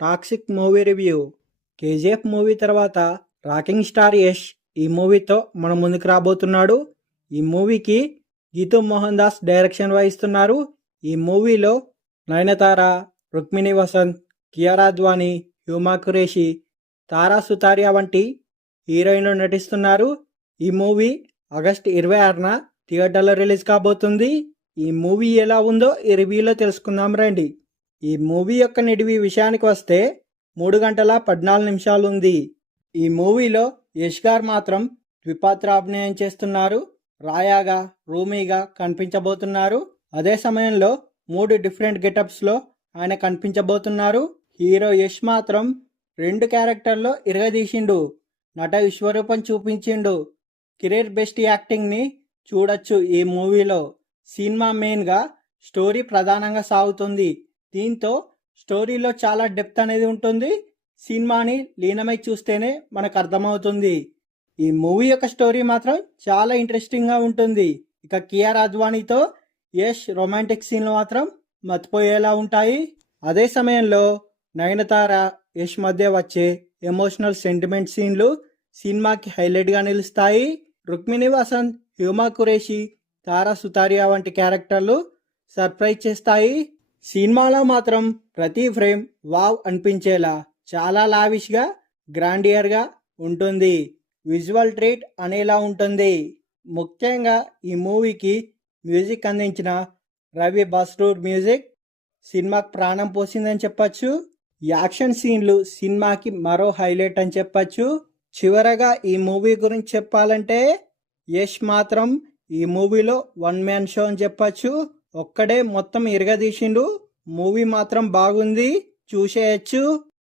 Toxic movie review. KGF movie తర్వాత rocking star Yash ఈ మూవీతో మన ముందుకు రాబోతున్నాడు. ఈ మూవీకి గీతూ మోహన్ దాస్ డైరెక్షన్ వహిస్తున్నారు. ఈ మూవీలో నయనతార, రుక్మిణి వసంత్, కియారా అద్వానీ, హ్యూమా ఖురేషి, తారా సుతారియా వంటి హీరోయిన్లు నటిస్తున్నారు. ఈ మూవీ ఆగస్టు 26న థియేటర్లో రిలీజ్ కాబోతుంది. ఈ మూవీ ఎలా ఉందో ఈ రివ్యూలో తెలుసుకుందాం రండి. ఈ మూవీ యొక్క నిడివి విషయానికి వస్తే 3 గంటల 14 నిమిషాలు ఉంది. ఈ మూవీలో యష్ గారు మాత్రం ద్విపాత్ర అభినయం చేస్తున్నారు. రాయాగా, రూమీగా కనిపించబోతున్నారు. అదే సమయంలో 3 డిఫరెంట్ గెటప్స్లో ఆయన కనిపించబోతున్నారు. హీరో యష్ మాత్రం 2 క్యారెక్టర్లో ఇరగదీసిండు. నట విశ్వరూపం చూపించిండు. కెరీర్ బెస్ట్ యాక్టింగ్ని చూడొచ్చు ఈ మూవీలో. సినిమా మెయిన్గా స్టోరీ ప్రధానంగా సాగుతుంది. దీంతో స్టోరీలో చాలా డెప్త్ అనేది ఉంటుంది. సినిమాని లీనమై చూస్తేనే మనకు అర్థమవుతుంది. ఈ మూవీ యొక్క స్టోరీ మాత్రం చాలా ఇంట్రెస్టింగ్గా ఉంటుంది. ఇక కియారా అద్వానీతో యష్ రొమాంటిక్ సీన్లు మాత్రం మతిపోయేలా ఉంటాయి. అదే సమయంలో నయనతార, యష్ మధ్య వచ్చే ఎమోషనల్ సెంటిమెంట్ సీన్లు సినిమాకి హైలైట్గా నిలుస్తాయి. రుక్మిణి వసంత్, హ్యూమా ఖురేషి, తారా సుతారియా వంటి క్యారెక్టర్లు సర్ప్రైజ్ చేస్తాయి. సినిమాలో మాత్రం ప్రతి ఫ్రేమ్ వావ్ అనిపించేలా చాలా లావిష్గా, గ్రాండియర్గా ఉంటుంది. విజువల్ ట్రీట్ అనేలా ఉంటుంది. ముఖ్యంగా ఈ మూవీకి మ్యూజిక్ అందించిన రవి బస్రూర్ మ్యూజిక్ సినిమాకి ప్రాణం పోసిందని చెప్పచ్చు. యాక్షన్ సీన్లు సినిమాకి మరో హైలైట్ అని చెప్పచ్చు. చివరగా ఈ మూవీ గురించి చెప్పాలంటే యష్ మాత్రం ఈ మూవీలో 1 మ్యాన్ షో అని చెప్పచ్చు. ఒక్కడే మొత్తం ఇరగదీసిండు. మూవీ మాత్రం బాగుంది, చూసేయచ్చు.